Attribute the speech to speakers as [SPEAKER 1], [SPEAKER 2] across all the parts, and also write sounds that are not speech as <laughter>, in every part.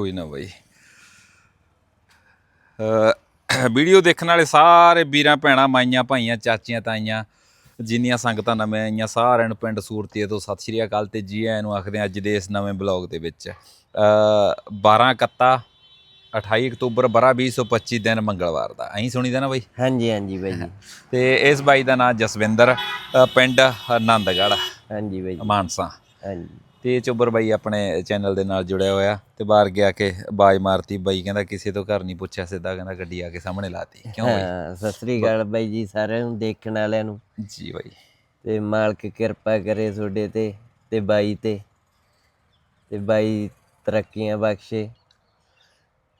[SPEAKER 1] ਕੋਈ ਨਾ ਬਾਈ। <clears throat> ਵੀਡੀਓ ਦੇਖਣ ਵਾਲੇ ਸਾਰੇ ਵੀਰਾਂ ਭੈਣਾਂ ਮਾਈਆਂ ਭਾਈਆਂ ਚਾਚੀਆਂ ਤਾਈਆਂ ਜਿੰਨੀਆਂ ਸੰਗਤਾਂ ਨਵੇਂ ਆਈਆਂ ਸਾਰਿਆਂ ਨੂੰ ਪਿੰਡ ਸੂਰਤੀਏ ਤੋਂ ਸਤਿ ਸ਼੍ਰੀ ਅਕਾਲ ਤੇ ਜੀ ਆਇਆਂ ਨੂੰ ਆਖਦੇ ਅੱਜ ਦੇ ਇਸ ਨਵੇਂ ਬਲੌਗ ਦੇ ਵਿੱਚ। ਅ 12 ਕੱਤਾ 28 ਅਕਤੂਬਰ ਬਰਾ 2025 ਦਿਨ ਮੰਗਲਵਾਰ ਦਾ। ਐਂ ਸੁਣੀਦਾ ਨਾ ਬਾਈ?
[SPEAKER 2] ਹਾਂਜੀ ਹਾਂਜੀ ਬਾਈ ਜੀ।
[SPEAKER 1] ਤੇ ਇਸ ਬਾਈ ਦਾ ਨਾਮ ਜਸਵਿੰਦਰ ਪਿੰਡ ਆਨੰਦਗੜ੍ਹ
[SPEAKER 2] ਹਾਂਜੀ ਬਾਈ
[SPEAKER 1] ਮਾਨਸਾ।
[SPEAKER 2] ਹਾਂਜੀ।
[SPEAKER 1] ਤੇ ਚੋਬਰ ਬਾਈ ਆਪਣੇ ਚੈਨਲ ਦੇ ਨਾਲ ਜੁੜਿਆ ਹੋਇਆ ਤੇ ਬਾਹਰ ਗਿਆ ਕੇ ਬਾਜ ਮਾਰਤੀ। ਬਾਈ ਕਹਿੰਦਾ ਕਿਸੇ ਤੋਂ ਘਰ ਨਹੀਂ ਪੁੱਛਿਆ ਸਿੱਧਾ ਕਹਿੰਦਾ ਗੱਡੀ ਆ ਕੇ ਸਾਹਮਣੇ ਲਾਤੀ। ਕਿਉਂ ਬਾਈ?
[SPEAKER 2] ਹਾਂ ਸਤਿ ਸ੍ਰੀ ਅਕਾਲ ਬਾਈ ਜੀ ਸਾਰਿਆਂ ਨੂੰ ਦੇਖਣ ਵਾਲਿਆਂ ਨੂੰ।
[SPEAKER 1] ਜੀ ਬਾਈ।
[SPEAKER 2] ਤੇ ਮਾਲਕ ਕਿਰਪਾ ਕਰੇ ਤੁਹਾਡੇ ਤੇ ਤੇ ਬਾਈ ਤੇ। ਤੇ ਬਾਈ ਤਰੱਕੀਆਂ ਬਖਸ਼ੇ।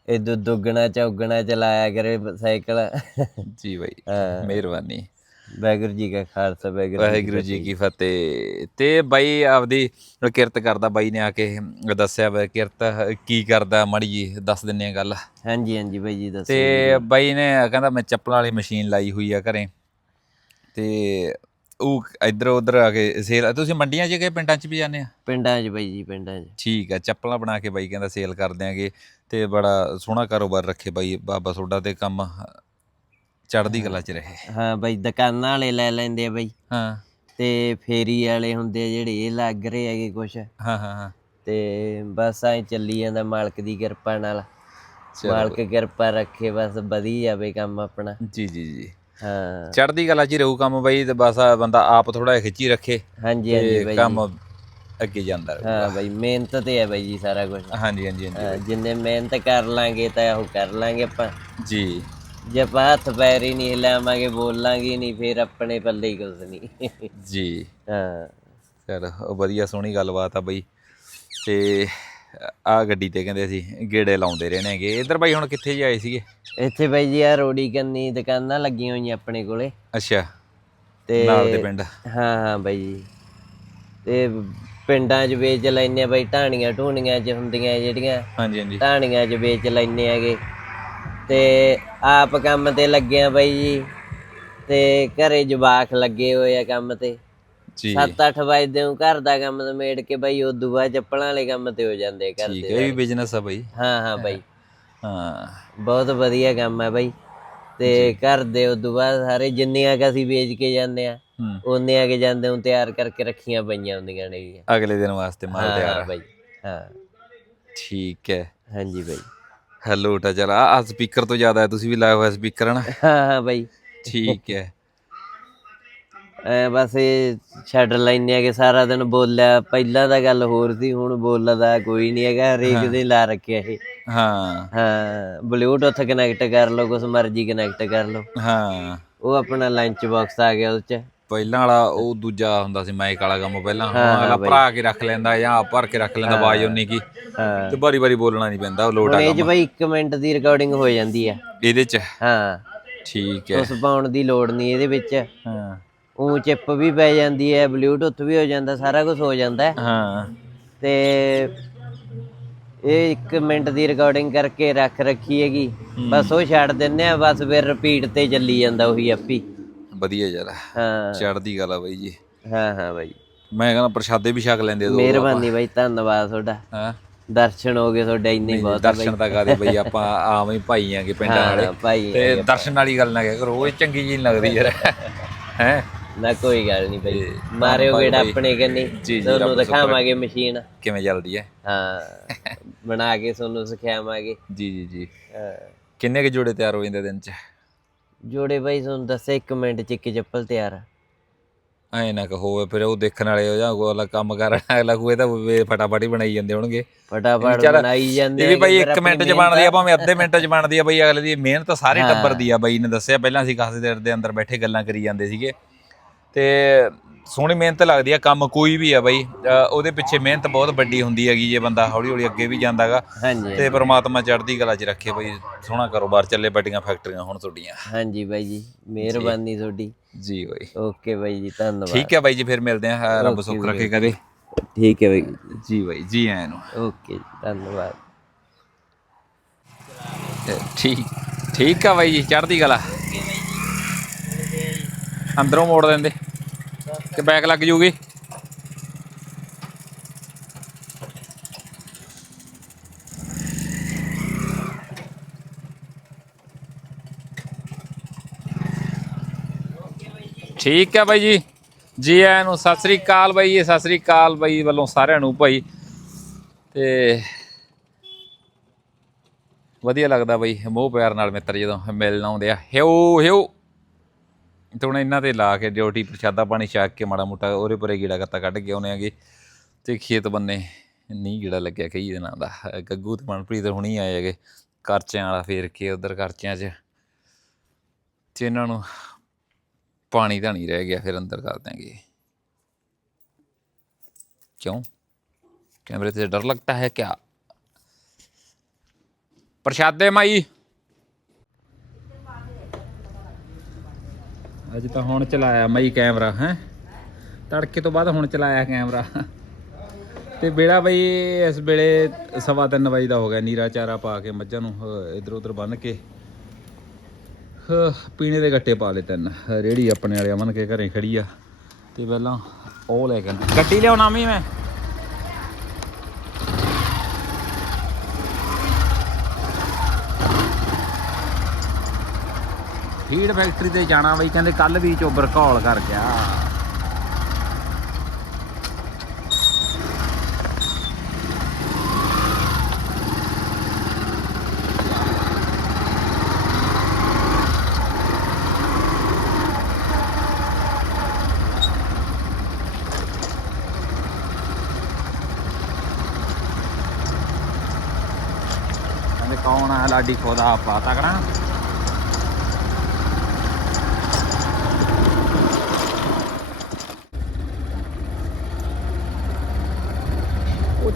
[SPEAKER 2] ਇਹ ਦੁੱਗਣਾ ਚੌਗਣਾ ਚਲਾਇਆ ਕਰੇ ਸਾਈਕਲ।
[SPEAKER 1] ਜੀ ਬਾਈ
[SPEAKER 2] ਹਾਂ।
[SPEAKER 1] ਮਿਹਰਬਾਨੀ।
[SPEAKER 2] ਵਾਹਿਗੁਰੂ ਜੀ ਕਾ ਖਾਲਸਾ ਵਾਹਿਗੁਰੂ ਜੀ ਕੀ
[SPEAKER 1] ਵਾਹਿਗੁਰੂ ਜੀ ਕੀ ਫਤਿਹ। ਤੇ ਬਾਈ ਆਪਦੀ ਕਿਰਤ ਕਰਦਾ ਬਾਈ ਨੇ ਆ ਕੇ ਦੱਸਿਆ ਵਾ ਕਿਰਤ ਕੀ ਕਰਦਾ ਮੜੀ ਜੀ ਦੱਸ ਦਿੰਨੇ ਆ ਗੱਲ।
[SPEAKER 2] ਹਾਂਜੀ ਹਾਂਜੀ ਬਾਈ ਜੀ ਦੱਸੋ
[SPEAKER 1] ਤੇ ਬਾਈ। ਨੇ ਕਹਿੰਦਾ ਮੈਂ ਚੱਪਲਾਂ ਵਾਲੀ ਮਸ਼ੀਨ ਲਾਈ ਹੋਈ ਆ ਘਰੇ। ਤੇ ਉਹ ਇੱਧਰ ਉੱਧਰ ਆ ਕੇ ਸੇਲ ਤੁਸੀਂ ਮੰਡੀਆਂ 'ਚ ਗਏ ਪਿੰਡਾਂ 'ਚ ਵੀ ਜਾਂਦੇ ਆ?
[SPEAKER 2] ਪਿੰਡਾਂ 'ਚ ਬਾਈ ਜੀ ਪਿੰਡਾਂ 'ਚ।
[SPEAKER 1] ਠੀਕ ਹੈ ਚੱਪਲਾਂ ਬਣਾ ਕੇ ਬਾਈ ਕਹਿੰਦਾ ਸੇਲ ਕਰ ਦਿਆਂਗੇ ਤੇ ਬੜਾ ਸੋਹਣਾ ਕਾਰੋਬਾਰ ਰੱਖੇ ਬਾਈ ਬਾਬਾ ਸੋਡਾ ਤੇ ਕੰਮ। ਚੜ੍ਹਦੀ ਕਲਾ 'ਚ ਰਹੇ।
[SPEAKER 2] ਹਾਂ ਬਾਈ ਦੁਕਾਨਾਂ ਵਾਲੇ ਲੈ ਲੈਂਦੇ ਆ ਬਾਈ।
[SPEAKER 1] ਹਾਂ।
[SPEAKER 2] ਤੇ ਫੇਰੀ ਵਾਲੇ ਹੁੰਦੇ ਆ ਜਿਹੜੇ ਇਹ ਲੱਗ ਰਹੇ ਹੈਗੇ ਕੁਛ।
[SPEAKER 1] ਹਾਂ ਹਾਂ ਹਾਂ।
[SPEAKER 2] ਤੇ ਬਸ ਐ ਚੱਲੀ ਜਾਂਦਾ ਮਾਲਕ ਦੀ ਕਿਰਪਾ ਨਾਲ।
[SPEAKER 1] ਚਲੋ।
[SPEAKER 2] ਮਾਲਕ ਕਿਰਪਾ ਰੱਖੇ ਬਸ ਵਧੀ ਜਾਵੇ ਕੰਮ ਆਪਣਾ।
[SPEAKER 1] ਜੀ ਜੀ ਜੀ।
[SPEAKER 2] ਹਾਂ।
[SPEAKER 1] ਚੜ੍ਹਦੀ ਕਲਾ 'ਚ ਹੀ ਰਹੂ ਕੰਮ ਬਾਈ ਤੇ ਬਸ ਆ ਬੰਦਾ ਆਪ ਥੋੜਾ ਜਿਹਾ ਖਿੱਚੀ ਰੱਖੇ
[SPEAKER 2] ਹਾਂਜੀ ਹਾਂਜੀ
[SPEAKER 1] ਤੇ
[SPEAKER 2] ਬਾਈ।
[SPEAKER 1] ਕੰਮ ਅੱਗੇ ਜਾਂਦਾ ਰਹੂ
[SPEAKER 2] ਹਾਂ ਬਾਈ ਮਿਹਨਤ ਤੇ ਹੈ ਬਾਈ ਜੀ ਸਾਰਾ ਕੁਝ
[SPEAKER 1] ਹਾਂਜੀ ਹਾਂਜੀ ਹਾਂਜੀ
[SPEAKER 2] ਜਿੰਨੇ ਮਿਹਨਤ ਕਰ ਲਾਂਗੇ ਤਾਂ ਉਹ ਕਰ ਲਾਂਗੇ ਆਪਾਂ।
[SPEAKER 1] ਜੀ।
[SPEAKER 2] ਜੇ ਆਪਾਂ ਹੱਥ ਪੈਰ ਹੀ ਨਹੀਂ ਹਿਲਾਵਾਂਗੇ ਬੋਲਾਂਗੇ ਨਹੀਂ ਫਿਰ ਆਪਣੇ ਪੱਲੇ ਹੀ ਕੁਝ ਨਹੀਂ।
[SPEAKER 1] ਜੀ।
[SPEAKER 2] ਹਾਂ।
[SPEAKER 1] ਚਲ ਵਧੀਆ ਸੋਹਣੀ ਗੱਲਬਾਤ ਆ ਬਈ। ਤੇ ਆ ਗੱਡੀ ਤੇ ਕਹਿੰਦੇ ਸੀ ਗੇੜੇ ਲਾਉਂਦੇ ਰਹਿਣੇਗੇ ਇਧਰ ਬਾਈ ਹੁਣ ਕਿੱਥੇ ਜੀ ਆਏ ਸੀਗੇ?
[SPEAKER 2] ਇੱਥੇ ਬਾਈ ਜੀ ਆ ਰੋੜੀ ਕੰਨੀ ਦੁਕਾਨਾਂ ਲੱਗੀਆਂ ਹੋਈਆਂ ਆਪਣੇ ਕੋਲੇ।
[SPEAKER 1] ਅੱਛਾ।
[SPEAKER 2] ਤੇ
[SPEAKER 1] ਨਾਲ ਦੇ ਪਿੰਡ।
[SPEAKER 2] ਹਾਂ ਹਾਂ ਬਾਈ ਜੀ। ਤੇ ਪਿੰਡਾਂ 'ਚ ਵੇਚ ਲੈਨੇ ਬਾਈ ਢਾਣੀਆਂ ਢੂਣੀਆਂ 'ਚ ਹੁੰਦੀਆਂ ਜਿਹੜੀਆਂ।
[SPEAKER 1] ਹਾਂਜੀ ਹਾਂਜੀ।
[SPEAKER 2] ਢਾਣੀਆਂ 'ਚ ਵੇਚ ਲੈਨੇ ਆਗੇ ਤੇ ਆਪ ਕੰਮ ਤੇ ਲੱਗੇ ਆ ਬਾਈ ਜੀ। ਤੇ ਘਰੇ ਜਵਾਕ ਲੱਗੇ ਹੋਏ ਆ ਕੰਮ ਤੇ।
[SPEAKER 1] ਜੀ।
[SPEAKER 2] 7-8 ਵਜੇ ਨੂੰ ਘਰ ਦਾ ਕੰਮ ਨਿਮੇੜ ਕੇ ਬਾਈ ਉਦੋਂ ਬਾਅਦ ਚੱਪਲਾਂ ਵਾਲੇ ਕੰਮ ਤੇ ਹੋ ਜਾਂਦੇ ਘਰ
[SPEAKER 1] ਠੀਕ
[SPEAKER 2] ਦੇ
[SPEAKER 1] ਹੈ ਇਹ ਵੀ ਬਿਜ਼ਨਸ ਆ ਬਾਈ।
[SPEAKER 2] ਹਾਂ ਹਾਂ ਬਾਈ।
[SPEAKER 1] ਹਾਂ।
[SPEAKER 2] ਬਹੁਤ ਵਧੀਆ ਕੰਮ ਹੈ ਬਾਈ। ਤੇ ਘਰ ਦੇ ਉਦੋਂ ਬਾਅਦ ਸਾਰੇ ਜਿੰਨੀਆਂ ਕ ਅਸੀਂ ਵੇਚ ਕੇ ਜਾਂਦੇ ਆ
[SPEAKER 1] ਹੂੰ।
[SPEAKER 2] ਉਹਨੀਆਂ ਕੇ ਜਾਂਦੇ ਨੂੰ ਤਿਆਰ ਕਰਕੇ ਰੱਖੀਆਂ ਪਈਆਂ ਹੁੰਦੀਆਂ ਨੇ
[SPEAKER 1] ਅਗਲੇ ਦਿਨ ਵਾਸਤੇ ਮਾਲ ਤਿਆਰ
[SPEAKER 2] ਹਾਂ
[SPEAKER 1] ਆ।
[SPEAKER 2] ਬਾਈ ਹਾਂ।
[SPEAKER 1] ਠੀਕ ਹੈ।
[SPEAKER 2] ਹਾਂਜੀ ਬਾਈ।
[SPEAKER 1] ਹੈਲੋ ਟਾ ਚਲ ਆ ਸਪੀਕਰ ਤੋਂ ਜ਼ਿਆਦਾ ਹੈ ਤੁਸੀਂ ਵੀ ਲਾਇਆ ਹੋਇਆ ਸਪੀਕਰ ਹੈ ਨਾ
[SPEAKER 2] ਹਾਂ ਹਾਂ ਬਾਈ।
[SPEAKER 1] ਠੀਕ ਹੈ।
[SPEAKER 2] ਐ ਬਸ ਇਹ ਛੱਡ ਲੈਨੇ ਆ ਕਿ ਸਾਰਾ ਦਿਨ ਬੋਲਿਆ। ਪਹਿਲਾਂ ਤਾਂ ਗੱਲ ਹੋਰ ਸੀ ਹੁਣ ਬੋਲਦਾ ਕੋਈ ਨਹੀਂ ਹੈਗਾ ਹਰੇਕ ਦੇ ਲਾ ਰੱਖਿਆ ਇਹ।
[SPEAKER 1] ਹਾਂ।
[SPEAKER 2] ਹਾਂ ਬਲੂਟੁੱਥ ਕਨੈਕਟ ਕਰ ਲਓ ਕੁਛ ਮਰਜ਼ੀ ਕਨੈਕਟ ਕਰ ਲਓ।
[SPEAKER 1] ਹਾਂ।
[SPEAKER 2] ਉਹ ਆਪਣਾ ਲੰਚ ਬਾਕਸ ਆ ਗਿਆ ਉਹਦੇ ਚ।
[SPEAKER 1] ਪਹਿਲਾਂ ਵਾਲਾ ਉਹ ਦੂਜਾ ਹੁੰਦਾ ਸੀ ਮਾਈਕ ਵਾਲਾ ਕੰਮ ਪਹਿਲਾਂ। ਹੁਣ ਅਗਲਾ ਭਰਾ ਕੇ ਰੱਖ ਲੈਂਦਾ ਜਾਂ ਆਪ ਭਰ ਕੇ ਰੱਖ ਲੈਂਦਾ ਆਵਾਜ਼ ਉਨੀ ਕੀ। ਤੇ ਬਾਰੀ ਬਾਰੀ ਬੋਲਣਾ ਨਹੀਂ ਪੈਂਦਾ ਉਹ ਲੋਟ ਆ
[SPEAKER 2] ਇਹ ਚ ਬਾਈ 1 ਮਿੰਟ ਦੀ ਰਿਕਾਰਡਿੰਗ ਹੋ ਜਾਂਦੀ ਆ।
[SPEAKER 1] ਇਹਦੇ ਚ?
[SPEAKER 2] ਹਾਂ।
[SPEAKER 1] ਠੀਕ ਹੈ।
[SPEAKER 2] ਉਸ ਪਾਉਣ ਦੀ ਲੋੜ ਨਹੀਂ ਇਹਦੇ ਵਿੱਚ।
[SPEAKER 1] ਹਾਂ।
[SPEAKER 2] ਉਹ ਚਿਪ ਵੀ ਪੈ ਜਾਂਦੀ ਹੈ ਬਲੂਟੁੱਥ ਵੀ ਹੋ ਜਾਂਦਾ ਸਾਰਾ ਕੁਝ ਹੋ ਜਾਂਦਾ ਹੈ।
[SPEAKER 1] ਹਾਂ।
[SPEAKER 2] ਤੇ ਇਹ 1 ਮਿੰਟ ਦੀ ਰਿਕਾਰਡਿੰਗ ਕਰਕੇ ਰੱਖ ਰੱਖੀ ਹੈਗੀ। ਬਸ ਉਹ ਛੱਡ ਦਿੰਨੇ ਆ ਬਸ ਫਿਰ ਰਿਪੀਟ ਤੇ ਚੱਲੀ ਜਾਂਦਾ ਉਹੀ ਆਪੀ।
[SPEAKER 1] ਵਧੀਆ ਯਾਰ।
[SPEAKER 2] ਹਾਂ।
[SPEAKER 1] ਚੜਦੀ ਗੱਲ ਆ ਬਾਈ ਜੀ।
[SPEAKER 2] ਹਾਂ ਹਾਂ ਬਾਈ।
[SPEAKER 1] ਮੈਂ ਕਹਿੰਦਾ ਪ੍ਰਸ਼ਾਦੇ ਵੀ ਛਕ ਲੈਂਦੇ ਦੋ
[SPEAKER 2] ਮਿਹਰਬਾਨੀ ਬਾਈ ਧੰਨਵਾਦ ਤੁਹਾਡਾ।
[SPEAKER 1] ਹਾਂ।
[SPEAKER 2] ਦਰਸ਼ਨ ਹੋ ਗਏ ਤੁਹਾਡੇ ਇੰਨੇ ਬਹੁਤ
[SPEAKER 1] ਦਰਸ਼ਨ ਤਾਂ ਕਾਦੇ ਬਈ ਆਪਾਂ ਆਵੇਂ ਹੀ ਭਾਈ ਆਂਗੇ ਪਿੰਡਾਂ ਵਾਲੇ। ਤੇ ਦਰਸ਼ਨ ਵਾਲੀ ਗੱਲ ਨਾ ਕਰੋ ਇਹ ਚੰਗੀ ਜੀ ਲੱਗਦੀ ਯਾਰ। ਹੈ?
[SPEAKER 2] ਨਾ ਕੋਈ ਗੱਲ ਨਹੀਂ ਬਾਈ। ਮਾਰਿਓ ਗੇੜਾ ਆਪਣੇ ਕੰਨੀ। ਤੁਹਾਨੂੰ ਦਿਖਾਵਾਂਗੇ ਮਸ਼ੀਨ।
[SPEAKER 1] ਕਿਵੇਂ ਚੱਲਦੀ ਹੈ?
[SPEAKER 2] ਹਾਂ ਬਣਾ ਕੇ ਤੁਹਾਨੂੰ ਸਿਖਾਵਾਂਗੇ।
[SPEAKER 1] ਜੀ ਜੀ ਜੀ। ਕਿੰਨੇ ਕੁ ਜੋੜੇ ਤਿਆਰ ਹੋ ਜਾਂਦੇ ਦਿਨ ਚ?
[SPEAKER 2] ਜੋੜੇ ਬਾਈ ਤੁਹਾਨੂੰ ਦੱਸਿਆ 1 ਮਿੰਟ ਚ ਇੱਕ ਚੱਪਲ ਤਿਆਰ ਆ।
[SPEAKER 1] ਐ ਨਾ ਕਹੋ ਫਿਰ ਉਹ ਦੇਖਣ ਵਾਲੇ ਹੋ ਜਾਂ ਅਗਲਾ ਕੰਮ ਕਰਨ ਅਗਲਾ ਕੋਈ ਤਾਂ ਵੇ ਫਟਾਫਟ ਹੀ ਬਣਾਈ ਜਾਂਦੇ ਹੋਣਗੇ।
[SPEAKER 2] ਫਟਾਫਟ
[SPEAKER 1] ਚੱਲ,
[SPEAKER 2] ਬਣਾਈ ਜਾਂਦੇ
[SPEAKER 1] ਇਹ ਵੀ ਬਾਈ
[SPEAKER 2] ਕਿ ਫਿਰ
[SPEAKER 1] 1 ਮਿੰਟ ਚ ਬਣਦੀ ਆ ਭਾਵੇਂ ਅੱਧੇ ਮਿੰਟ ਚ ਬਣਦੀ ਆ ਬਾਈ ਅਗਲੇ ਦੀ ਮਿਹਨਤ ਸਾਰੇ ਟੱਬਰ ਦੀ ਆ ਬਾਈ ਨੇ ਦੱਸਿਆ ਪਹਿਲਾਂ ਅਸੀਂ ਕਾਸੇ ਦੇਰ ਦੇ ਅੰਦਰ ਬੈਠੇ ਗੱਲਾਂ ਕਰੀ ਜਾਂਦੇ ਸੀਗੇ। ਤੇ ਸੋਹਣੀ ਮਿਹਨਤ ਲੱਗਦੀ ਆ ਕੰਮ ਕੋਈ ਵੀ ਆ ਬਾਈ। ਉਹਦੇ ਪਿੱਛੇ ਮਿਹਨਤ ਬਹੁਤ ਵੱਡੀ ਹੁੰਦੀ ਹੈਗੀ ਜੇ ਬੰਦਾ ਹੌਲੀ ਹੌਲੀ ਅੱਗੇ ਵੀ ਜਾਂਦਾਗਾ।
[SPEAKER 2] ਹਾਂਜੀ
[SPEAKER 1] ਤੇ ਪ੍ਰਮਾਤਮਾ ਚੜ੍ਹਦੀ ਕਲਾ 'ਚ ਰੱਖੇ ਬਾਈ ਸੋਹਣਾ ਕਾਰੋਬਾਰ ਚੱਲੇ ਵੱਡੀਆਂ ਫੈਕਟਰੀਆਂ ਹੁਣ ਤੁਹਾਡੀਆਂ।
[SPEAKER 2] ਹਾਂਜੀ ਬਾਈ ਜੀ ਮਿਹਰਬਾਨੀ ਤੁਹਾਡੀ।
[SPEAKER 1] ਜੀ ਬਾਈ।
[SPEAKER 2] ਓਕੇ ਬਾਈ ਜੀ ਧੰਨਵਾਦ।
[SPEAKER 1] ਠੀਕ ਹੈ ਬਾਈ ਜੀ ਫਿਰ ਮਿਲਦੇ ਆ ਰੱਬ ਸੁੱਖ ਰੱਖੇ ਕਦੇ।
[SPEAKER 2] ਠੀਕ ਹੈ ਬਾਈ
[SPEAKER 1] ਜੀ। ਬਾਈ ਜੀ ਆਇਆਂ ਨੂੰ।
[SPEAKER 2] ਓਕੇ ਜੀ ਧੰਨਵਾਦ।
[SPEAKER 1] ਠੀਕ ਠੀਕ ਆ ਬਾਈ ਜੀ ਚੜ੍ਹਦੀ ਕਲਾ। ਅੰਦਰੋਂ ਮੋੜ ਦਿੰਦੇ ਕਿ ਬੈਕ ਲੱਗ ਜੂਗੀ? ਠੀਕ ਹੈ ਬਾਈ ਜੀ। ਜੀ ਆਇਆਂ ਨੂੰ ਸਤਿ ਸ੍ਰੀ ਅਕਾਲ ਬਾਈ ਜੀ, ਸਤਿ ਸ੍ਰੀ ਅਕਾਲ ਬਾਈ ਵੱਲੋਂ ਸਾਰਿਆਂ ਨੂੰ ਭਾਈ। ਤੇ ਵਧੀਆ ਲੱਗਦਾ ਬਾਈ, ਮੋਹ ਪਿਆਰ ਨਾਲ ਮਿੱਤਰ ਜਦੋਂ ਮਿਲਣ ਆਉਂਦੇ ਆ। ਹਿਓ ਹਿਓ। ਤੇ ਹੁਣ ਇਹਨਾਂ ਤੇ ਲਾ ਕੇ ਡਿਊਟੀ ਪ੍ਰਸ਼ਾਦਾ ਪਾਣੀ ਛਕ ਕੇ ਮਾੜਾ ਮੋਟਾ ਉਹਰੇ ਪਰੇ ਗੀੜਾ ਗੱਤਾ ਕੱਢ ਕੇ ਆਉਨੇ ਆਗੇ ਤੇ ਖੇਤ ਬੰਨੇ ਨਹੀਂ ਗੀੜਾ ਲੱਗਿਆ ਕਈ ਦਿਨਾਂ ਦਾ ਗੱਗੂ ਤੇ ਮਨਪ੍ਰੀਤ ਹੁਣੀ ਆਏ ਹੈਗੇ ਕਰਚਿਆਂ ਵਾਲਾ ਫੇਰ ਕੇ ਉਧਰ ਕਰਚਿਆਂ 'ਚ ਤੇ ਇਹਨਾਂ ਨੂੰ ਪਾਣੀ ਤਾਂ ਨਹੀਂ ਰਹਿ ਗਿਆ ਫਿਰ ਅੰਦਰ ਕਰ ਦਾਂਗੇ क्यों कैमरे से डर लगता है क्या ਪ੍ਰਸ਼ਾਦੇ ਮਾਈ ਅੱਜ ਤਾਂ ਹੁਣ ਚਲਾਇਆ ਮਾਈ ਕੈਮਰਾ, ਹੈ? ਤੜਕੇ ਤੋਂ ਬਾਅਦ ਹੁਣ ਚਲਾਇਆ ਕੈਮਰਾ। ਤੇ ਬੇੜਾ ਬਈ, ਇਸ ਵੇਲੇ ਸਵਾ ਤਿੰਨ ਵਜੇ ਦਾ ਹੋ ਗਿਆ, ਨੀਰਾ ਚਾਰਾ ਪਾ ਕੇ ਮੱਝਾਂ ਨੂੰ ਇਧਰ ਉਧਰ ਬੰਨ ਕੇ। ਪੀਣੇ ਦੇ ਗੱਟੇ ਪਾ ਲਏ ਤਿੰਨ। ਰੇੜੀ ਆਪਣੇ ਵਾਲੇ ਅਮਨ ਕੇ ਘਰੇ ਖੜੀ ਆ। ਤੇ ਪਹਿਲਾਂ ਉਹ ਲੈ ਕੇ ਆਉਂਦੀ। ਲਿਆਉਣਾ ਵੀ ਮੈਂ? ਫੀਡ ਫੈਕਟਰੀ ਤੇ ਜਾਣਾ ਬਈ, ਕਹਿੰਦੇ ਕੱਲ ਵੀ ਚੋਬਰ ਘੌਲ ਕਰ ਗਿਆ। ਕਹਿੰਦੇ ਕੌਣ ਆ, ਲਾਡੀ ਖੋਦਾ ਆਪਾ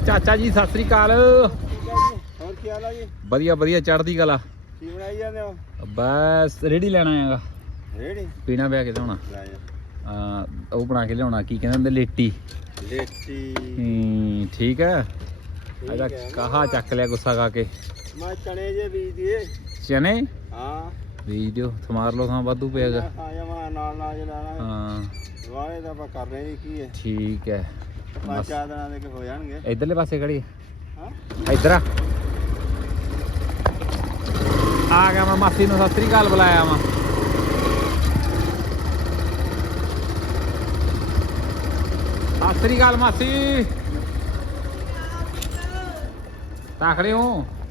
[SPEAKER 1] ਚਾਚਾ ਜੀ ਸਤਿ ਸ੍ਰੀ ਅਕਾਲ।
[SPEAKER 3] ਹੋਰ ਕੀ ਹਾਲ ਆ ਜੀ?
[SPEAKER 1] ਵਧੀਆ ਵਧੀਆ ਚੜ੍ਹਦੀ ਕਲਾ।
[SPEAKER 3] ਕੀ ਬਣਾਈ ਜਾਂਦੇ ਹੋ?
[SPEAKER 1] ਬਸ ਰੇੜੀ ਲੈਣਾ ਹੈਗਾ
[SPEAKER 3] ਰੇੜੀ
[SPEAKER 1] ਪੀਣਾ ਪਿਆ ਕੇ ਲਿਆਉਣਾ
[SPEAKER 3] ਲੈ
[SPEAKER 1] ਆ ਉਹ ਬਣਾ ਕੇ ਲਿਆਉਣਾ ਕੀ ਕਹਿੰਦੇ ਹੁੰਦੇ ਲੇਟੀ।
[SPEAKER 3] ਲੇਟੀ।
[SPEAKER 1] ਹੂੰ ਠੀਕ ਹੈ? ਇਹਦਾ
[SPEAKER 3] ਹੈ।
[SPEAKER 1] ਕਹਾ ਚੱਕ ਲਿਆ ਗੁੱਸਾ ਖਾ ਕੇ।
[SPEAKER 3] ਮੈਂ ਚਣੇ ਜੇ ਬੀਜ ਦੀਏ।
[SPEAKER 1] ਚਨੇ?
[SPEAKER 3] ਹਾਂ।
[SPEAKER 1] ਬੀਜ ਦਿਓ ਸਮਾਰ ਲਓ ਥਾਂ ਵਾਧੂ ਪਿਆਗਾ
[SPEAKER 3] ਆ ਜਾ ਮੈਂ ਨਾਲ ਨਾਲ ਜਲਾਣਾ
[SPEAKER 1] ਹਾਂ।
[SPEAKER 3] ਵਾਲੇ ਦਾ ਆਪਾਂ ਕਰ ਰਹੇ ਕੀ ਹੈ।
[SPEAKER 1] ਠੀਕ ਹੈ।
[SPEAKER 3] ਪੰਜ ਚਾਰ ਦਿਨਾਂ ਦੇ ਕਿ ਹੋ ਜਾਣਗੇ।
[SPEAKER 1] ਇਧਰਲੇ ਪਾਸੇ ਖੜੀ
[SPEAKER 3] ਹਾਂ?
[SPEAKER 1] ਇੱਧਰ ਆ। ਆ ਗਿਆ ਮੈਂ ਮਾਸੀ ਨੂੰ ਸਤਿ ਸ੍ਰੀ ਅਕਾਲ ਬੁਲਾਇਆ ਵਾ ਸਤਿ ਸ੍ਰੀ ਅਕਾਲ ਮਾਸੀ। ਤਾਖੜੇ ਹੋ।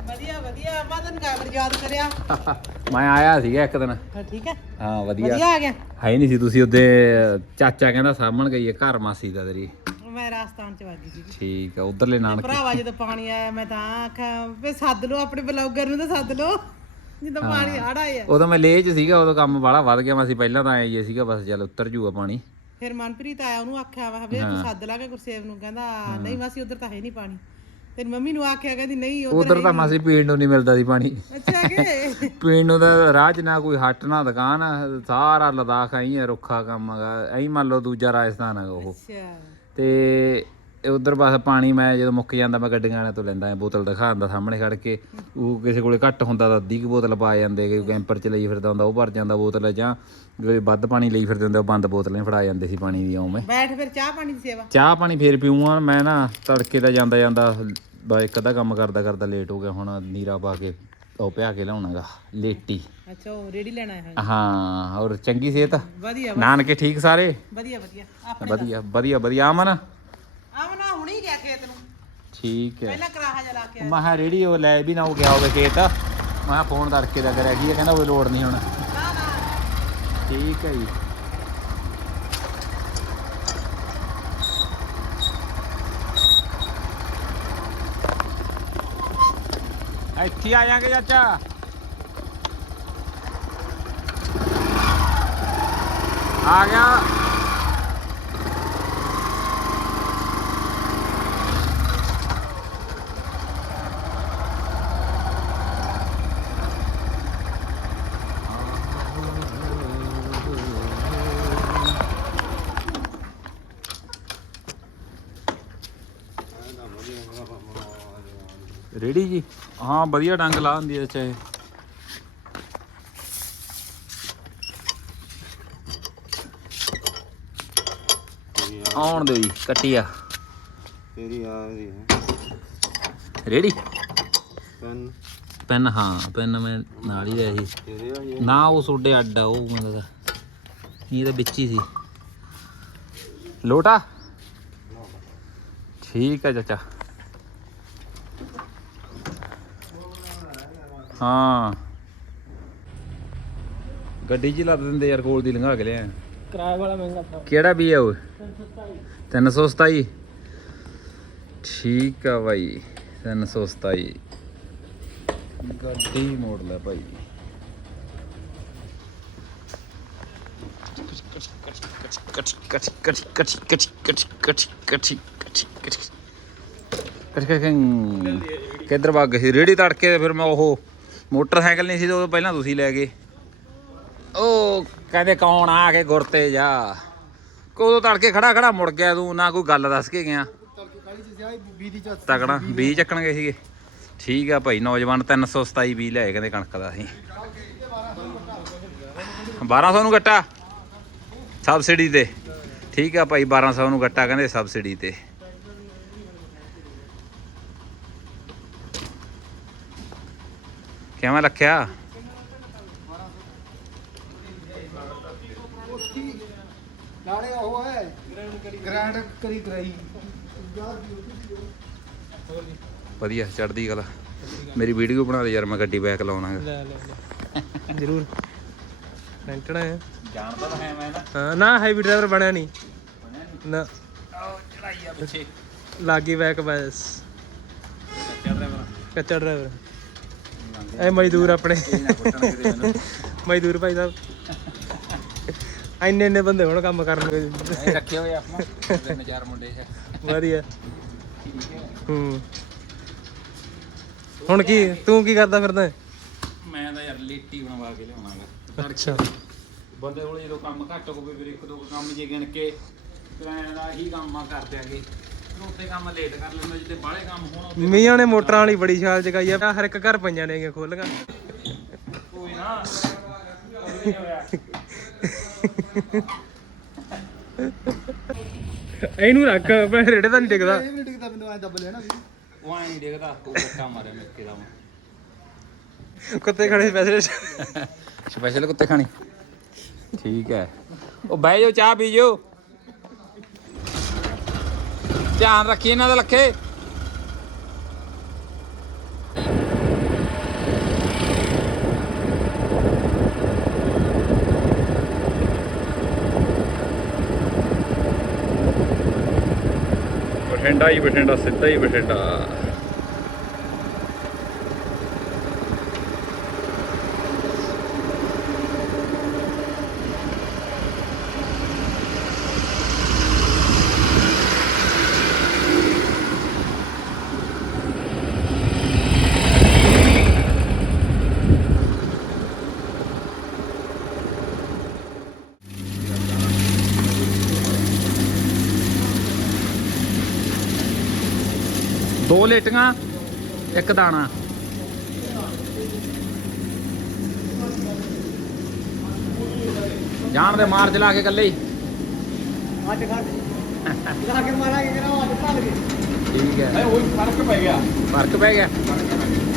[SPEAKER 4] ਵਧੀਆ ਵਧੀਆ। ਮਦਨ ਕਾਬਰ ਯਾਦ ਕਰਿਆ।
[SPEAKER 1] ਮੈਂ ਆਇਆ ਸੀਗਾ ਇੱਕ ਦਿਨ।
[SPEAKER 4] ਹਾਂ ਠੀਕ ਹੈ।
[SPEAKER 1] ਹਾਂ ਵਧੀਆ।
[SPEAKER 4] ਵਧੀਆ ਆ ਗਿਆ।
[SPEAKER 1] ਹੈ ਨਹੀਂ ਸੀ ਤੁਸੀਂ ਉਹਦੇ ਚਾਚਾ ਕਹਿੰਦਾ ਸਾਹਮਣ ਗਈ ਹੈ ਘਰ ਮਾਸੀ ਦਾ ਤੇਰੀ।
[SPEAKER 4] ਮੈਂ ਰਾਜਸਥਾਨ ਚ ਵਾਗੀ ਸੀ।
[SPEAKER 1] ਠੀਕ ਆ ਉਧਰਲੇ ਨਾਨਕੇ।
[SPEAKER 4] ਭਰਾਵਾ ਜਦੋਂ ਪਾਣੀ ਆਇਆ ਮੈਂ ਤਾਂ ਆਖਿਆ ਵੀ ਸੱਦ ਲਓ ਆਪਣੇ ਬਲੌਗਰ ਨੂੰ ਤਾਂ ਸੱਦ ਲਓ। ਜਦੋਂ ਪਾਣੀ ਹੜ ਆਇਆ।
[SPEAKER 1] ਉਦੋਂ ਮੈਂ 'ਚ ਸੀਗਾ ਉਦੋਂ ਕੰਮ ਬਾਹਲਾ ਵੱਧ ਗਿਆ ਮੈਂ ਸੀ ਪਹਿਲਾਂ ਤਾਂ ਹੀ ਸੀਗਾ ਬਸ ਚੱਲ ਉੱਤਰ ਜੂਗਾ ਪਾਣੀ।
[SPEAKER 4] ਫਿਰ ਮਨਪ੍ਰੀਤ ਆਇਆ ਉਹਨੂੰ ਆਖਿਆ ਵਾ ਵੀ ਤੂੰ ਸੱਦ ਲਾ ਕੇ ਗੁਰਸੇਵ ਨੂੰ। ਕਹਿੰਦਾ ਨਹੀਂ ਮਾਸੀ ਉਧਰ ਤਾਂ ਹੈ ਨਹੀਂ ਪਾਣੀ। ਤੇਰੀ ਮੰਮੀ ਨੂੰ ਆਖਿਆ ਕਹਿੰਦੀ ਨਹੀਂ ਉਧਰ
[SPEAKER 1] ਤਾਂ ਮਾਸੀ ਪੀਣ ਨੂੰ ਨਹੀਂ ਮਿਲਦਾ ਸੀ ਪਾਣੀ।
[SPEAKER 4] ਅੱਛਾ ਕਿ?
[SPEAKER 1] ਪੀਣ ਨੂੰ ਤਾਂ ਰਾਹ 'ਚ ਨਾ ਕੋਈ ਹੱਟ ਨਾ ਦੁਕਾਨ ਸਾਰਾ ਲਦਾਖ ਐਂ ਹੈ ਰੁੱਖਾ ਕੰਮ ਹੈਗਾ। ਐਂ ਮੰਨ ਲਓ ਦੂਜਾ ਰਾਜਸਥਾਨ ਹੈਗਾ ਉਹ।
[SPEAKER 4] ਅੱਛਾ।
[SPEAKER 1] ਤੇ ਉਧਰ ਬਸ ਪਾਣੀ ਮੈਂ ਜਦੋਂ ਮੁੱਕ ਜਾਂਦਾ ਮੈਂ ਗੱਡੀਆਂ ਵਾਲਿਆਂ ਤੋਂ ਲੈਂਦਾ ਐ ਬੋਤਲ ਦਿਖਾਉਂਦਾ ਸਾਹਮਣੇ ਖੜ ਕੇ। ਉਹ ਕਿਸੇ ਕੋਲੇ ਘੱਟ ਹੁੰਦਾ ਤਾਂ ਅੱਧੀ ਕੁ ਬੋਤਲ ਪਾ ਜਾਂਦੇ ਕੋਈ ਕੈਂਪਰ ਚ ਲਈ ਫਿਰਦਾ ਹੁੰਦਾ ਉਹ ਭਰ ਜਾਂਦਾ ਬੋਤਲ ਜਾਂ ਕੋਈ ਵੱਧ ਪਾਣੀ ਲਈ ਫਿਰਦੇ ਹੁੰਦੇ ਉਹ ਬੰਦ ਬੋਤਲਾਂ ਫੜਾ ਜਾਂਦੇ ਸੀ ਪਾਣੀ ਦੀ ਉਵੇਂ।
[SPEAKER 4] ਬੈਠ ਫਿਰ ਚਾਹ ਪਾਣੀ ਦੀ ਸੇਵਾ।
[SPEAKER 1] ਚਾਹ ਪਾਣੀ ਫੇਰ ਪੀਊਂਗਾ ਮੈਂ ਨਾ ਤੜਕੇ ਦਾ ਜਾਂਦਾ ਜਾਂਦਾ ਬਾ ਇੱਕ ਅੱਧਾ ਕੰਮ ਕਰਦਾ ਕਰਦਾ ਲੇਟ ਹੋ ਗਿਆ ਹੁਣ ਨੀਰਾ ਪਾ ਕੇ ਉਹ ਪਿਆ ਕੇ ਲਿਆਉਣਾਗਾ ਲੇਟੀ।
[SPEAKER 4] ਅੱਛਾ ਉਹ ਰੇੜੀ ਲੈਣਾ ਹੈ
[SPEAKER 1] ਹਾਂ ਔਰ ਚੰਗੀ ਸਿਹਤ।
[SPEAKER 4] ਵਧੀਆ
[SPEAKER 1] ਨਾਨਕੇ ਠੀਕ ਸਾਰੇ?
[SPEAKER 4] ਵਧੀਆ ਵਧੀਆ। ਆਪਣੇ
[SPEAKER 1] ਵਧੀਆ ਵਧੀਆ ਵਧੀਆ। ਅਮਨ?
[SPEAKER 4] ਆਵਨਾ ਹੁਣੀ ਗਿਆ ਖੇਤ ਨੂੰ।
[SPEAKER 1] ਠੀਕ ਹੈ।
[SPEAKER 4] ਪਹਿਲਾਂ ਕਰਾਹਾ ਜਾ ਲਾ ਕੇ।
[SPEAKER 1] ਮੈਂ ਕਿਹਾ ਰੇੜੀ ਉਹ ਲੈ ਵੀ ਨਾ ਉਹ ਗਿਆ ਹੋਵੇ ਖੇਤ। ਮੈਂ ਫੋਨ ਤੜਕੇ ਦਾ ਕਰਿਆ ਕੀ ਕਹਿੰਦਾ ਉਹ ਲੋੜ ਨਹੀਂ ਹੁਣ। ਠੀਕ ਹੈ ਜੀ। ਇੱਥੇ ਆ ਜਾਾਂਗੇ ਚਾਚਾ। ਆ ਗਿਆ। ਰੇੜੀ ਜੀ? ਹਾਂ ਵਧੀਆ ਡੰਗ ਲਾ ਹੁੰਦੀ ਐ ਚਾਹੇ। ਆਉਣ ਦਿਓ ਜੀ ਕੱਟਿਆ।
[SPEAKER 3] ਤੇਰੀ ਆ ਰਹੀ ਹੈ
[SPEAKER 1] ਰੇੜੀ?
[SPEAKER 3] ਪੈਨ।
[SPEAKER 1] ਪੈਨ ਹਾਂ ਪੈਨ ਮੈਂ ਨਾਲ ਹੀ ਲਿਆ ਸੀ।
[SPEAKER 3] ਆ ਇਹ
[SPEAKER 1] ਨਾ ਉਹ ਸੋਡੇ ਅੱਡ ਆ ਉਹ ਲੱਗਦਾ। ਕੀ ਇਹਦੇ ਵਿੱਚ ਹੀ ਸੀ? ਲੋਟਾ? ਠੀਕ ਹੈ ਚਾਚਾ। ਹਾਂ ਗੱਡੀ 'ਚ ਹੀ ਲੱਦ ਦਿੰਦੇ ਯਾਰ ਕੋਲ ਦੀ ਲੰਘਾ ਕੇ ਲਿਆ
[SPEAKER 5] ਕਿਰਾਏ ਵਾਲਾ ਮਹਿੰਗਾ ਥਾ
[SPEAKER 1] ਕਿਹੜਾ ਵੀ ਆ ਉਹ 327 ਠੀਕ ਆ ਭਾਈ 327 ਗੱਡੀ ਮੋੜ ਲੈ ਭਾਈ ਕਿੱਧਰ ਵਗ ਸੀ ਰੇੜੀ ਤੜਕੇ ਤੇ ਫਿਰ ਮੈਂ ਉਹ ਮੋਟਰਸਾਈਕਲ ਨਹੀਂ ਸੀ ਤੇ ਉਹ ਪਹਿਲਾਂ ਤੁਸੀਂ ਲੈ ਗਏ। ਉਹ ਕਹਿੰਦੇ ਕੌਣ ਆ ਕੇ ਗੁਰਤੇ ਜਾ ਕੋਦੋਂ ਤੜਕੇ ਖੜਾ ਖੜਾ ਮੁੜ ਗਿਆ ਤੂੰ, ਨਾ ਕੋਈ ਗੱਲ ਦੱਸ ਕੇ ਗਿਆ। ਤਕੜਾ 20 ਚੱਕਣ ਗਏ ਸੀਗੇ। ਠੀਕ ਆ ਭਾਈ, ਨੌਜਵਾਨ 327 20 ਲੈ ਕਹਿੰਦੇ ਕਣਕ ਦਾ ਅਸੀਂ 1200 ਨੂੰ ਗੱਟਾ। ਸਬਸਿਡੀ ਤੇ। ਠੀਕ ਆ ਭਾਈ 1200 ਨੂੰ ਗੱਟਾ ਕਹਿੰਦੇ ਸਬਸਿਡੀ ਤੇ। ਕਿਵੇਂ ਰੱਖਿਆ?
[SPEAKER 5] ਨਾਲੇ ਉਹ ਹੈ ਗ੍ਰੈਂਡ ਕਰੀ ਕਰਾਈ।
[SPEAKER 1] ਵਧੀਆ ਚੜਦੀ ਕਲਾ। ਮੇਰੀ ਵੀਡੀਓ ਬਣਾ ਦੇ ਯਾਰ ਮੈਂ ਗੱਡੀ ਬੈਕ ਲਾਉਣਾ
[SPEAKER 5] ਲੈ ਲੈ ਜ਼ਰੂਰ। ਰੈਂਟਣਾ ਹੈ
[SPEAKER 1] ਜਾਣਦਾ ਤਾਂ ਹੈ ਮੈਂ ਨਾ
[SPEAKER 5] ਨਾ ਹੈਵੀ ਡਰਾਈਵਰ ਬਣਿਆ ਨਹੀਂ। ਨਾ।
[SPEAKER 1] ਚੜਾਈ ਆ ਪਿੱਛੇ।
[SPEAKER 5] ਲਾਗੀ ਬੈਕ ਬਸ।
[SPEAKER 1] ਚੱਲ ਰਿਹਾ
[SPEAKER 5] ਕੱਚਾ ਡਰਾਈਵਰ ਐ ਮਜ਼ਦੂਰ ਆਪਣੇ। ਮਜ਼ਦੂਰ ਭਾਈ ਸਾਹਿਬ। ਇੰਨੇ ਇੰਨੇ ਬੰਦੇ ਹੁਣ ਕੰਮ ਕਰਨ
[SPEAKER 1] ਇਹ ਰੱਖੇ ਹੋਏ ਆਪਾਂ। ਤਿੰਨ ਚਾਰ ਮੁੰਡੇ ਆ।
[SPEAKER 5] ਵਧੀਆ। ਹੂੰ। ਹੁਣ ਕੀ ਤੂੰ ਕੀ ਕਰਦਾ ਫਿਰਦਾ?
[SPEAKER 1] ਮੈਂ ਤਾਂ ਯਾਰ ਲੇਟੀ ਬਣਵਾ ਕੇ ਲਿਆਉਣਾਗਾ।
[SPEAKER 5] ਅੱਛਾ।
[SPEAKER 1] ਬੰਦੇ ਕੋਲ ਜਦੋਂ ਕੰਮ ਘੱਟ ਹੋਵੇ ਫਿਰ ਇੱਕ ਦੋ ਕੰਮ ਜੇ ਗਿਣ ਕੇ ਪਲਾਨ ਦਾ ਹੀ ਕੰਮ ਆ ਕਰ ਦਿਆਂਗੇ ਰੋਤੇ ਕੰਮ ਲੇਟ ਕਰ ਲੈਂਦਾ ਜਿੱਤੇ ਬਾਹਲੇ ਕੰਮ ਹੋਣ ਉੱਤੇ
[SPEAKER 5] ਮੀਆਂ ਨੇ ਮੋਟਰਾਂ ਵਾਲੀ ਬੜੀ ਛਾਲ ਜਗਾਈ ਆ ਹਰ ਇੱਕ ਘਰ ਪਈਆਂ ਨੇਗੀਆਂ ਖੋਲੀਆਂ।
[SPEAKER 1] ਕੋਈ ਨਾ।
[SPEAKER 5] ਇਹਨੂੰ ਰੱਖ ਮੈਂ ਰੇੜੇ ਤਾਂ ਨਹੀਂ ਟਿਕਦਾ
[SPEAKER 1] ਉਹ ਐਂ ਨਹੀਂ ਦੇਖਦਾ ਉਹ ਕੱਟਾ ਮਾਰਿਆ ਮਿੱਕੇ ਦਾ
[SPEAKER 5] ਕੁੱਤੇ ਖੜੇ ਪੈਸੇ
[SPEAKER 1] ਸਪੈਸ਼ਲ ਕੁੱਤੇ ਖਾਣੀ। ਠੀਕ ਹੈ। ਉਹ ਬਹਿ ਜਾਓ ਚਾਹ ਪੀ ਜਾਓ। ਧਿਆਨ ਰੱਖੀ ਇਹਨਾਂ ਦਾ ਲੱਖੇ। ਬਠਿੰਡਾ ਹੀ ਬਠਿੰਡਾ ਸਿੱਧਾ ਹੀ ਬਠਿੰਡਾ। ਦੋ ਲੇਟੀਆਂ ਇੱਕ ਦਾਣਾ। ਜਾਣ ਦੇ ਮਾਰ ਚਲਾ ਕੇ ਇਕੱਲੇ ਹੀ।
[SPEAKER 5] ਅੱਜ ਘੱਟ ਲਾ ਕੇ ਮਾਰਾਂਗੇ ਕਿਹੜਾ ਅੱਜ ਭੱਲ ਗਏ।
[SPEAKER 1] ਠੀਕ ਹੈ।
[SPEAKER 3] ਉਹ ਫ਼ਰਕ ਪੈ ਗਿਆ।
[SPEAKER 1] ਫ਼ਰਕ ਪੈ ਗਿਆ।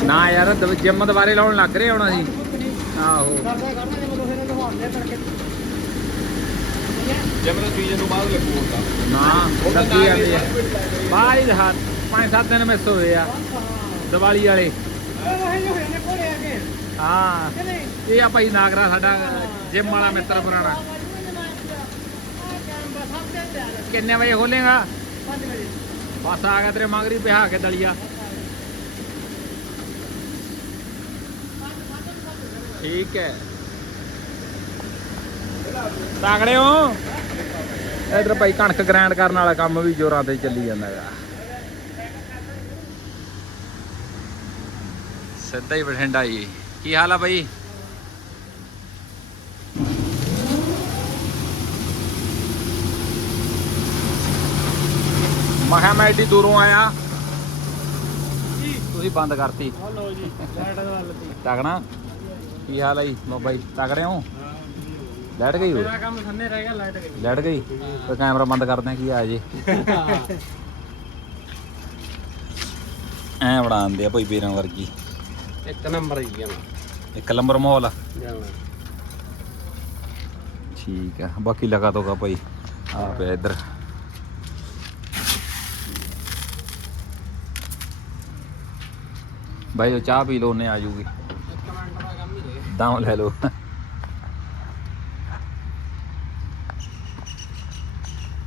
[SPEAKER 1] ਨਾ ਯਾਰ ਜਿੰਮ ਦੁਬਾਰੇ ਲਾਉਣ ਲੱਗ ਰਹੇ ਹੁਣ ਅਸੀਂ ਆਹੋ।
[SPEAKER 5] ਕਰਦਾ ਕਰਦਾ ਜੇ ਮੈਂ ਦੋਹੇ ਨੇ ਲਹਾਉਣ ਦੇ ਕਰਕੇ
[SPEAKER 3] ਜਿਵੇਂ ਦਾ ਸੀਜ਼ਨ ਤੋਂ ਬਾਅਦ ਲੱਗੂ ਹੁੰਦਾ।
[SPEAKER 1] ਨਾ ਲੱਗੀ ਜਾਂਦੇ ਆ ਬਾਹਰ ਹੀ ਹੱਥ। ਪੰਜ ਸੱਤ ਦਿਨ ਮਿਸ ਹੋਏ ਆ, ਦੀਵਾਲੀ ਵਾਲੇ। ਹਾਂ, ਇਹ ਆ ਭਾਈ ਨਾਗਰਾ ਸਾਡਾ ਜਿੰਮ ਵਾਲਾ ਮਿੱਤਰ ਪੁਰਾਣਾ। ਕਿੰਨੇ ਵਜੇ ਖੋਲੇਗਾ?
[SPEAKER 5] 5 ਵਜੇ
[SPEAKER 1] ਬਸ ਆ ਗਿਆ ਤੇਰੇ ਮੰਗਰੀ ਪਿਹਾ ਕੇ ਦਲੀਆ। ਠੀਕ ਹੈ। ਤਾਗੜੇ ਹੋ ਇਧਰ ਭਾਈ ਕਣਕ ਗ੍ਰਾਈਂਡ ਕਰਨ ਵਾਲਾ ਕੰਮ ਵੀ ਜੋਰਾਂ ਤੇ ਚੱਲੀ ਜਾਂਦਾ ਹੈਗਾ। ਸਿੱਧਾ ਹੀ ਬਠਿੰਡਾ ਜੀ ਕੀ ਹਾਲ ਆ ਬਾਈ? ਮੈਂ ਕਿਹਾ ਮੈਂ ਏਡੀ ਦੂਰੋਂ ਆਇਆ। ਤੁਸੀਂ ਬੰਦ ਕਰਤੀ।
[SPEAKER 5] ਜੀ ਲਾਈਟ
[SPEAKER 1] ਤਗਣਾ ਕੀ ਹਾਲ ਹੈ ਜੀ? ਬਾਬਾ ਜੀ ਤਗੜੇ ਹੋ? ਲੈਟ ਗਈ ਹੋ?
[SPEAKER 5] ਮੇਰਾ ਕੰਮ ਸੰਨੇ ਰਹਿ ਗਿਆ ਲਾਈਟ ਗਈ।
[SPEAKER 1] ਲੈਟ ਗਈ? ਤੇ ਕੈਮਰਾ ਬੰਦ ਕਰਦੇ ਆ ਕੀ ਆ ਜੇ? ਐ ਬਣਾਉਂਦੇ ਆ ਭਾਈ ਬੇਰਾਂ ਵਰਗੀ।
[SPEAKER 5] ਇੱਕ ਨੰਬਰ ਹੀ ਗਿਆ
[SPEAKER 1] ਇੱਕ ਨੰਬਰ ਮਾਹੌਲ ਆ।
[SPEAKER 5] ਜਾਣਾ
[SPEAKER 1] ਠੀਕ ਆ ਬਾਕੀ ਲਗਾ ਤੋਗਾ ਭਾਈ ਆ ਪਿਆ ਇੱਧਰ। ਭਾਈ ਉਹ ਚਾਹ ਪੀ ਲਓ ਉਹਨੇ ਆ ਜੂਗੀ। ਦਾਮ ਲੈ ਲਓ।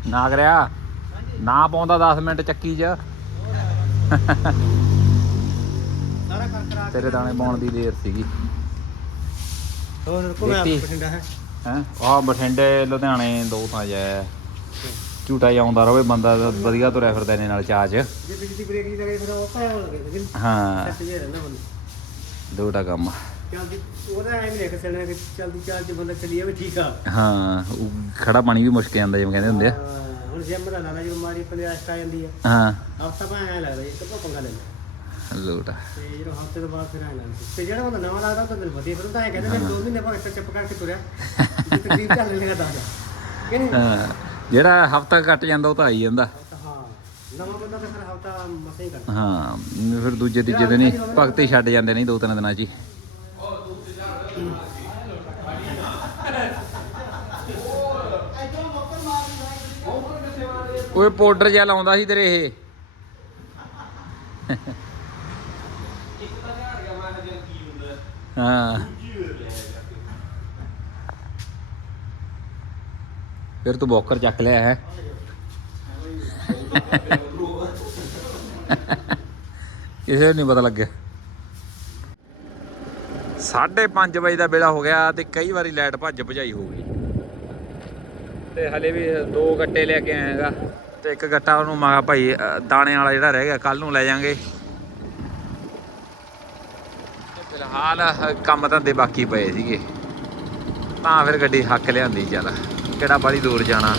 [SPEAKER 1] ਨਾ ਕਰਿਆ ਨਾ ਪਾਉਂਦਾ 10 ਮਿੰਟ ਚੱਕੀ 'ਚ।
[SPEAKER 5] ਸਾਰਾ ਕਰ ਕਰਾ
[SPEAKER 1] ਤੇਰੇ ਦਾਣੇ। ਪਾਉਣ ਦੀ ਦੇਰ ਸੀਗੀ।
[SPEAKER 5] ਹੋਰ ਕੋਲ
[SPEAKER 1] ਦੇਖੀ।
[SPEAKER 5] ਬਠਿੰਡਾ ਹੈ।
[SPEAKER 1] ਹੈ? ਆਹ ਬਠਿੰਡੇ ਲੁਧਿਆਣੇ ਦੋ ਥਾਂ ਜਾਇਆ ਝੂਟਾ ਜਾਉਂਦਾ ਰਵੇ ਬੰਦਾ ਤਾਂ ਵਧੀਆ ਤੁਰਿਆ ਫਿਰਦਾ ਇਹਨੇ ਨਾਲ ਚਾਹ 'ਚ।
[SPEAKER 5] ਜੇ ਬਿਜਲੀ ਬ੍ਰੇਕ ਨਹੀਂ ਲੱਗੇ ਫਿਰ ਉਹ ਪਾਇਆ ਲੱਗੇ ਫਿਰ
[SPEAKER 1] ਹਾਂ।
[SPEAKER 5] ਸੱਟ ਜੇ ਰਹਿੰਦਾ ਬੰਦਾ।
[SPEAKER 1] ਦੋਟਾ ਕੰਮ।
[SPEAKER 5] ਚੱਲਦੀ ਉਹਦਾ ਐਵੇਂ ਲਿਖ ਸਣਾ ਕਿ ਚੱਲਦੀ ਚਾਲ ਚ ਬੰਦਾ ਚੱਲੀ ਜਾਵੇ ਠੀਕ ਆ।
[SPEAKER 1] ਹਾਂ ਉਹ ਖੜਾ ਪਾਣੀ ਵੀ ਮੁਸ਼ਕ ਜਾਂਦਾ ਜਿਵੇਂ ਕਹਿੰਦੇ ਹੁੰਦੇ ਆ।
[SPEAKER 5] ਹਾਂ, ਹੁਣ ਜਿਮ ਦਾ ਲਾਲਾ ਜਦੋਂ ਮਾਰੀ ਪੰਜਾਸਟ ਆ ਜਾਂਦੀ ਆ।
[SPEAKER 1] ਹਾਂ।
[SPEAKER 5] ਹਫਤਾ ਭਾਂ ਐ ਲੱਗਦਾ ਜੀ ਕਦੋਂ ਪੰਗਾ ਲੈਂਦਾ
[SPEAKER 1] ਲੋਟਾ
[SPEAKER 5] ਤੇ ਜਦੋਂ ਹਫ਼ਤੇ ਤੋਂ ਬਾਅਦ ਫਿਰ ਤੇ ਜਿਹੜਾ ਬੰਦਾ ਨਵਾਂ ਲੱਗਦਾ ਉਹ ਤਾਂ ਦਿਲ ਵਧੀਆ ਫਿਰ ਉਹ ਤਾਂ ਐ ਕਹਿੰਦੇ ਮੈਂ ਦੋ ਮਹੀਨੇ ਬਾਅਦ ਇੱਥੇ ਚੁੱਪ ਕਰਕੇ ਤੁਰਿਆ। ਜੇ ਤਕਲੀਫ ਚੱਲ ਲੈਗਾ ਦੱਸ ਕਿ ਨਹੀਂ?
[SPEAKER 1] ਹਾਂ ਜਿਹੜਾ ਹਫਤਾ ਕੱਟ ਜਾਂਦਾ ਉਹ ਤਾਂ ਆਈ ਜਾਂਦਾ।
[SPEAKER 5] ਤਾਂ ਹਾਂ ਨਵਾਂ ਬੰਦਾ ਤਾਂ ਫਿਰ ਹਫਤਾ ਮਸੇ ਹੀ ਕਰਦਾ
[SPEAKER 1] ਹਾਂ ਫਿਰ ਦੂਜੇ ਤੀਜੇ ਦਿਨ ਹੀ ਭਗਤੇ ਛੱਡ ਜਾਂਦੇ ਨਹੀਂ ਦੋ ਤਿੰਨ ਦਿਨਾਂ 'ਚ ਹੀ। ਓਏ ਪਾਊਡਰ ਜਿਹਾ ਲਾਉਂਦਾ ਸੀ ਤੇਰੇ ਇਹ। ਹਾਂ। ਫਿਰ ਤੂੰ ਬੋਕਰ ਚੱਕ ਲਿਆ ਹੈ। ਕਿਸੇ ਨੂੰ ਨਹੀਂ ਪਤਾ ਲੱਗਿਆ। 5:30 ਵਜੇ ਦਾ ਵੇਲਾ ਹੋ ਗਿਆ ਤੇ ਕਈ ਵਾਰੀ ਲਾਈਟ ਭੱਜ ਭਜਾਈ ਹੋ ਗਈ। ਤੇ ਹਲੇ ਵੀ ਦੋ ਗੱਟੇ ਲੈ ਕੇ ਆਏਗਾ ਤੇ ਇੱਕ ਗੱਟਾ ਉਹਨੂੰ ਮੈਂ ਭਾਈ ਦਾਣੇ ਵਾਲਾ ਜਿਹੜਾ ਰਹਿ ਗਿਆ ਕੱਲ ਨੂੰ ਲੈ ਜਾਾਂਗੇ ਤੇ ਕੰਮ ਧੰਦੇ ਬਾਕੀ ਪਏ ਸੀਗੇ। ਤਾਂ ਫਿਰ ਗੱਡੀ ਹੱਕ ਲਿਆਂਦੀ, ਚੱਲ। ਕਿਹੜਾ ਬੜੀ ਦੂਰ ਜਾਣਾ।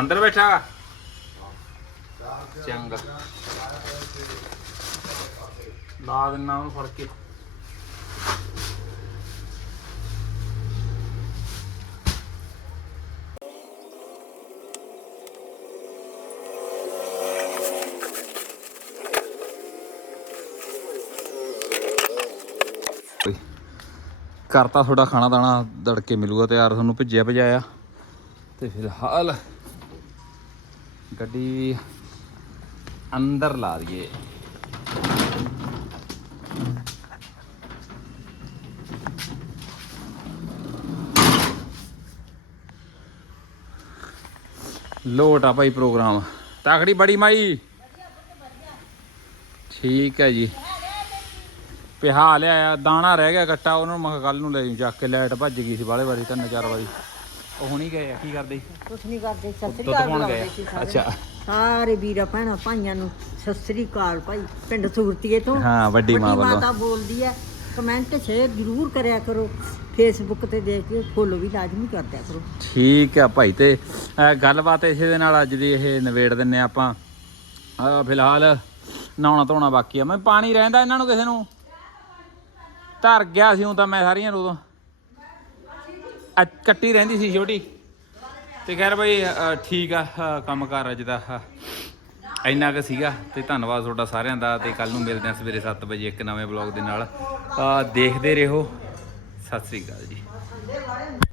[SPEAKER 1] ਅੰਦਰ ਬੈਠਾ। ਚੰਗਾ। ਲਾ ਦਿੰਨਾ ਉਹਨੂੰ ਫੜ ਕੇ। ਕਰਤਾ ਤੁਹਾਡਾ ਖਾਣਾ ਦਾਣਾ ਦੜਕੇ ਮਿਲੂਗਾ ਤਿਆਰ, ਤੁਹਾਨੂੰ ਭੇਜਿਆ ਭਜਾਇਆ ਤੇ ਫਿਲਹਾਲ ਗੱਡੀ ਅੰਦਰ ਲਾ ਦਈਏ। ਲੋਟ ਆ ਭਾਈ ਪ੍ਰੋਗਰਾਮ। ਤਾਕੜੀ ਬੜੀ ਮਾਈ। ਠੀਕ ਹੈ ਜੀ। ਪਿਹਾ ਲਿਆਇਆ, ਦਾਣਾ ਰਹਿ ਗਿਆ ਗੱਟਾ ਉਹਨੂੰ ਮੈਂ ਕੱਲ ਨੂੰ ਲੈ ਜੂ ਚੱਕ ਕੇ ਲਾਈਟ ਭੱਜ ਗਈ ਸੀ ਬਾਲੇ ਵਾਰੀ, ਤਿੰਨ ਚਾਰ ਵਾਰੀ। ਉਹ ਹੁਣੀ ਗਏ ਆ ਕੀ ਕਰਦੇ?
[SPEAKER 6] ਕੁਛ ਨਹੀਂ ਕਰਦੇ ਸਤਿ ਸ੍ਰੀ
[SPEAKER 1] ਦੁੱਧ
[SPEAKER 6] ਅਕਾਲ
[SPEAKER 1] ਪਾਉਣ
[SPEAKER 6] ਬੁਲਾਉਂਦੇ
[SPEAKER 1] ਗਏ
[SPEAKER 6] ਸੀ। ਸਾਰੇ।
[SPEAKER 1] ਅੱਛਾ।
[SPEAKER 6] ਸਾਰੇ ਵੀਰਾਂ ਭੈਣਾਂ ਭਾਈਆਂ ਨੂੰ ਸਤਿ ਸ੍ਰੀ ਅਕਾਲ ਭਾਈ। ਪਿੰਡ ਸੂਰਤੀਏ ਤੋਂ
[SPEAKER 1] ਹਾਂ, ਵੱਡੀ ਮਾਂ ਵੱਲੋਂ।
[SPEAKER 6] ਮਾਤਾ ਬੋਲਦੀ ਹੈ ਕਮੈਂਟ ਸ਼ੇਅਰ ਜ਼ਰੂਰ ਕਰਿਆ ਕਰੋ। ਫੇਸਬੁੱਕ ਤੇ ਦੇਖ ਕੇ ਫੋਲੋ ਵੀ ਲਾਜ਼ਮੀ ਕਰ ਦਿਆ ਕਰੋ।
[SPEAKER 1] ਠੀਕ ਆ ਭਾਈ ਤੇ ਗੱਲਬਾਤ ਇਸੇ ਦੇ ਨਾਲ ਅੱਜ ਦੀ ਇਹ ਨਿਬੇੜ ਦਿੰਨੇ ਆ ਆਪਾਂ। ਅਹ ਫਿਲਹਾਲ ਨਹਾਉਣਾ ਧੋਣਾ ਬਾਕੀ ਆ। ਮੈਂ ਪਾਣੀ ਰਹਿੰਦਾ ਇਹਨਾਂ ਨੂੰ ਕਿਸੇ ਨੂੰ? ਧਰ ਗਿਆ ਸੀ ਉਹ ਤਾਂ ਮੈਂ ਸਾਰੀਆਂ ਨੂੰ ਉਦੋਂ ਅੱਜ ਕੱਟੀ ਰਹਿੰਦੀ ਸੀ ਛੋਟੀ। ਤੇ ਖੈਰ ਭਾਈ ਠੀਕ ਆ ਕੰਮ ਕਾਰ ਅੱਜ ਦਾ ਇੰਨਾ ਕੁ ਸੀਗਾ, ਤੇ ਧੰਨਵਾਦ ਤੁਹਾਡਾ ਸਾਰਿਆਂ ਦਾ, ਤੇ ਕੱਲ ਨੂੰ ਮਿਲਦੇ ਹਾਂ ਸਵੇਰੇ 7 ਵਜੇ ਇੱਕ ਨਵੇਂ ਬਲੌਗ ਦੇ ਨਾਲ। ਦੇਖਦੇ ਰਹੋ। ਸਤਿ ਸ੍ਰੀ ਅਕਾਲ ਜੀ।